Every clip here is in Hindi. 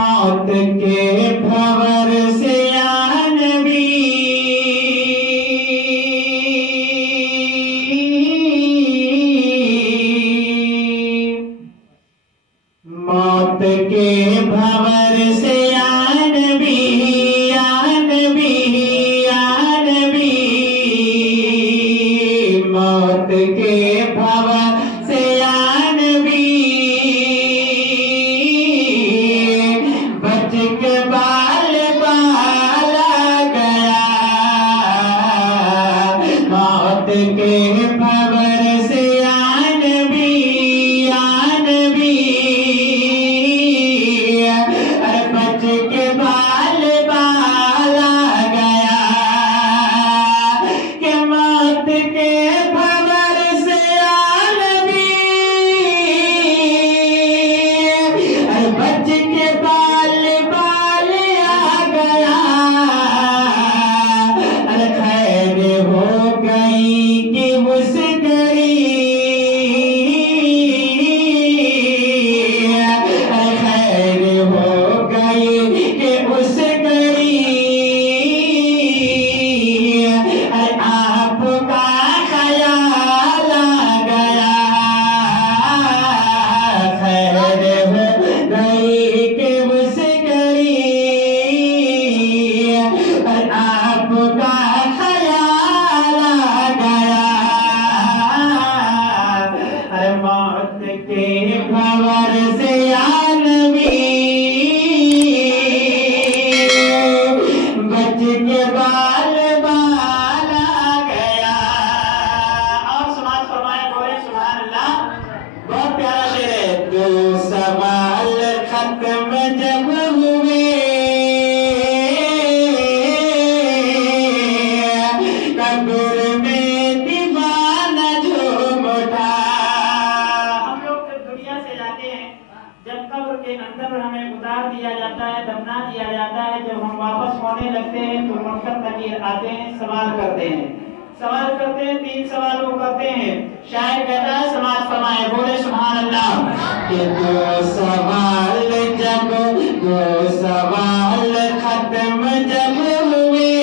मौत के भंवर से या नबी, मौत के भंवर से या नबी, या नबी, या नबी, मौत के भंवर से या नबी, बच के बाल बाला गया, मौत के भंवर से या नबी, या नबी, अरे बच के बाल बाला गया, कि मौत के भंवर से या नबी, अरे बच के बाल बाल आ गया, अरे खैर हो गई कि उस गरी, अरे खैर हो गई कि उस गरी, अरे आपका ख्याल आ गया, खैर हो गई कि उस गरी, अरे आपका ख्याल आ गया, अरे मौत के भंवर से या नबी, बच के बाल बाल आ गया। और समाज फरमाए, बोले सुभान अल्लाह। बहुत प्यारा शेर है। दो सवाल खत्म जब हुए, कब्र में दीवाना झूम उठा। हम लोग जब दुनिया से जाते हैं, जब कब्र के अंदर हमें उतार दिया जाता है, दफना दिया जाता है, जब हम वापस होने लगते हैं तो मुनकर नकीर आते हैं, सवाल करते हैं। सवाल करते हैं, तीन सवाल वो करते हैं। शायर कहता है, समाज फरमाए, बोले सुभान अल्लाह। कि दो सवाल जब, दो सवाल खत्म जब हुए,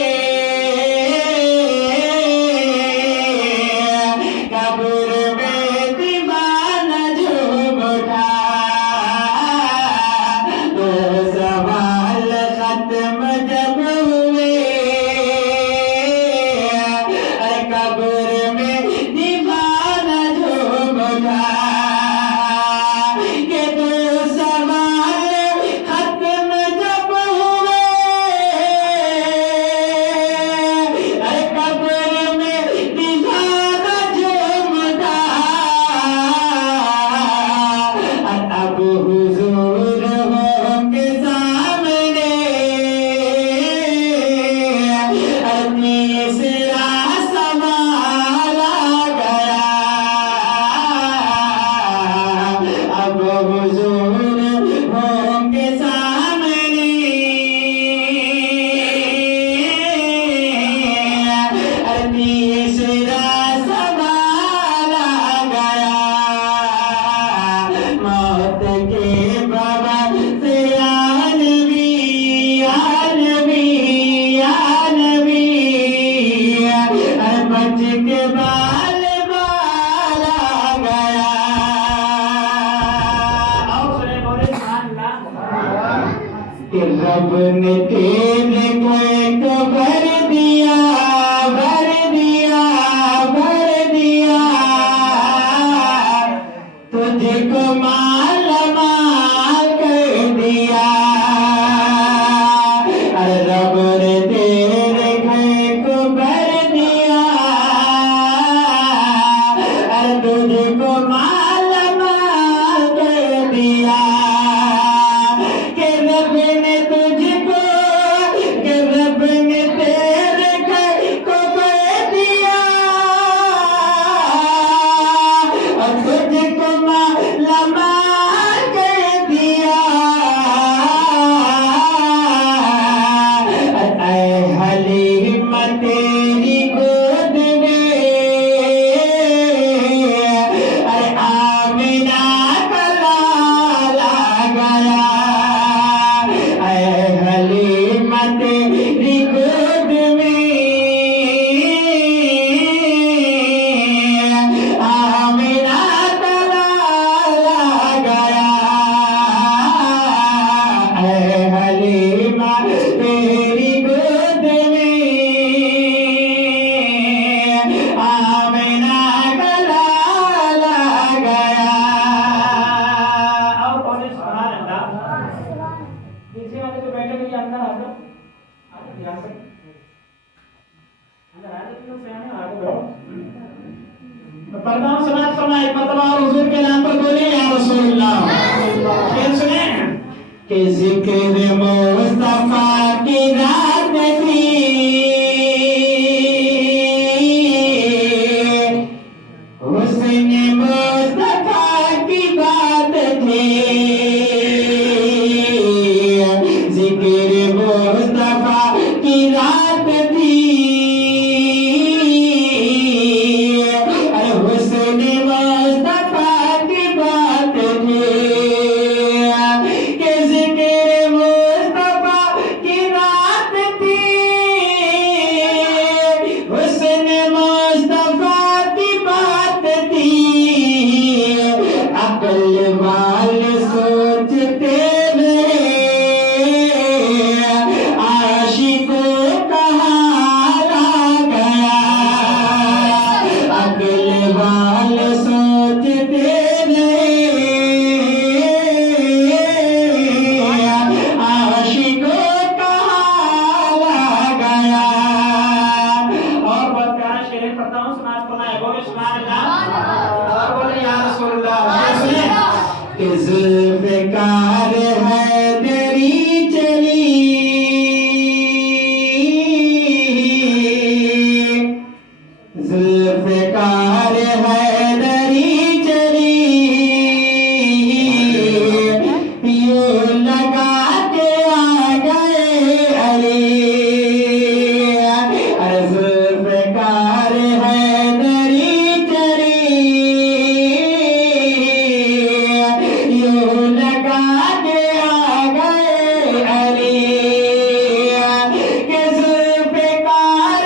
कब्र में दीवाना झूम उठा। दो सवाल खत्म जब हुए, अरे कब्र में दीवाना झूम उठा। ये दो सवाल खत्म जब हुए, अरे कब्र में दीवाना झूम उठा। अब हुजूर होंगे सामने, तीसरा सवाल आ गया। अब हुजूर होंगे सामने, तीसरा सवाल आ गया। मौत के भंवर से या नबी, या नबी, या नबी, अरे बच के बाल बाल आ गया। और सुने, बोले सुभान अल्लाह। कि रब ने तेरे को एक भर दिया, भर दिया, भर दिया, तुझको माल माल कर दिया। अरे रब ने तेरे घर को भर दिया, अरे तुझको माल माल कर दिया। कि रब ने तुझको, कि रब ने तेरे घर बोलिए अंदर आ जाओ, ध्यान से अंदर आ जाओ, तुम लोग सियाने आगे बढ़ो। परमाम समाज फरमाए मतलब और हुजूर के नाम पर बोले या रसूलुल्लाह। फिर सुने कि जिक्र मुस्तफा की रात थी, हुस्न मुस्तफा की बात थी, जिक्र मुस्तफा की रात थी, जुल्फ़िकार है तेरी चली, जुल्फ़िकार है तेरी चली, यूं लगा के आ गए अली, जुल्फ़िकार है तेरी चली, यूं लगा के आ गए अली, के जुल्फ़िकार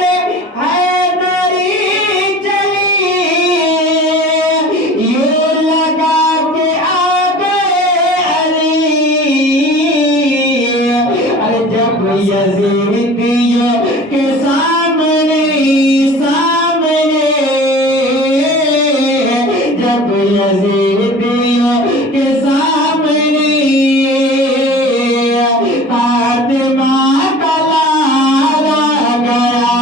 है तेरी चली, यूं लगा के आ गए अली। अरे जब यज़ीदियों के सामने सामने, जब यज़ीदियों के सामने फातिमा का लाला गया,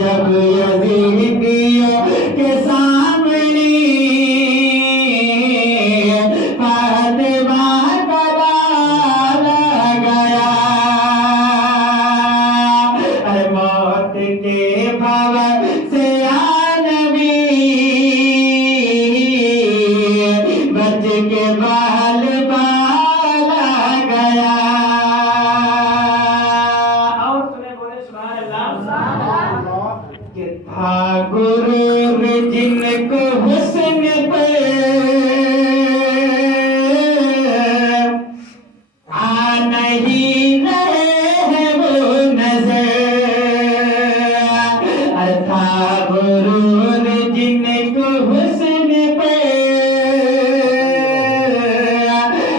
जब यज़ीदियों के सामने फातिमा का लाला गया, अरे मौत के भवन से आ नबी, बच के बाल बाला गया। और सुने बोले सुभान अल्लाह। कि था गुरूर जिनको हुस्न पे आ नहीं रहे हैं वो नजर, था गुरूर जिनको हुस्न पे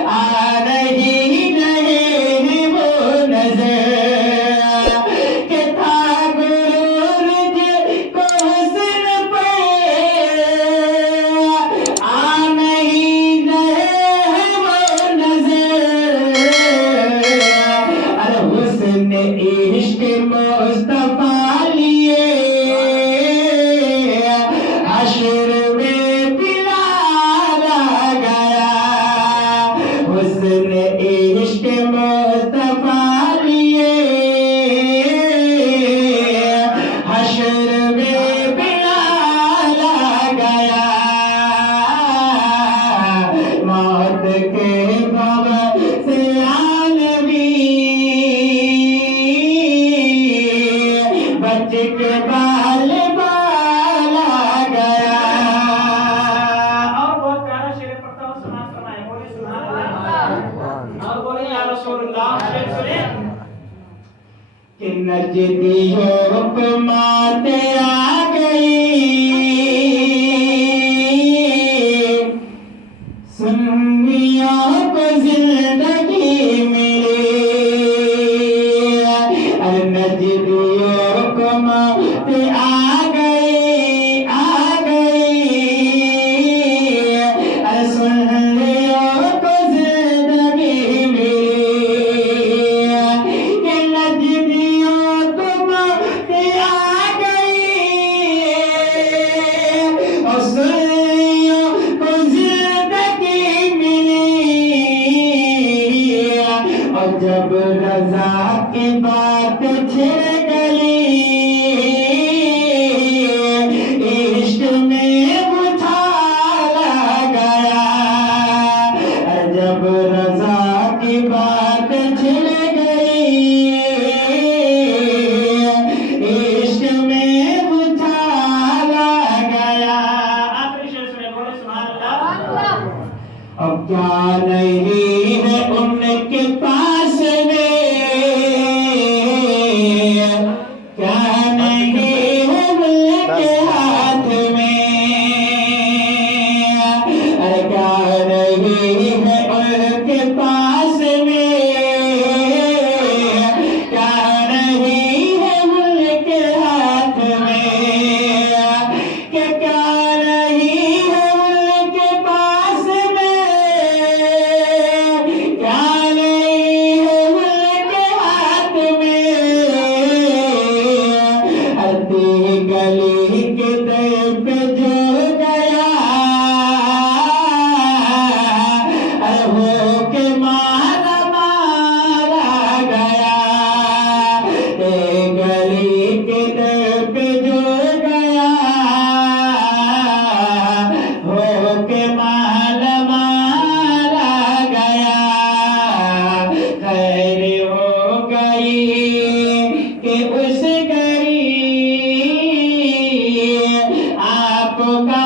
आ नहीं रहे हैं वो नजर, कि था गुरूर जिनको हुस्न पे आ नहीं रहे हैं वो नजर, अरे हुस्न इश्क मुस्तफा लिए हश्र में पिलाया गया, हुस्न इश्क मुस्तफा लिए हश्र में पिलाया गया, मौत के भवन से आ नबी, बच के बाल बाला गया। और बहुत प्यारा शेर पढ़ता हूँ, समाज फरमाए बोले सुभान अल्लाह। और बोले या रसूलुल्लाह। शेर सुने कि नजदियों को माते आ गई, सुन्नियों को जिंदगी मिली, अरे नजदियों को माते आ गई, आ गई, अरे सुन्नियों को जिंदगी मिली, जब रजा की बात छिड़ गई, इश्क में उछाला गया। जब रजा की बात छिड़ गई, इश्क में उछाला गया। आखिरी शेर सुने, बोले सुभान अल्लाह। अब क्या नहीं है उनके पास में, क्या नहीं है उनके हाथ में, अरे क्या नहीं है उनके पास में, क्या नहीं है उनके हाथ में, क्या नहीं है उनके पास में, क्या नहीं है उनके हाथ में। अति गली के दर पे जो गया, हो के मारा मारा गया। गली के दर पे जो गया, हो के मारा मारा गया। खैर हो गई कि उस गरी आपका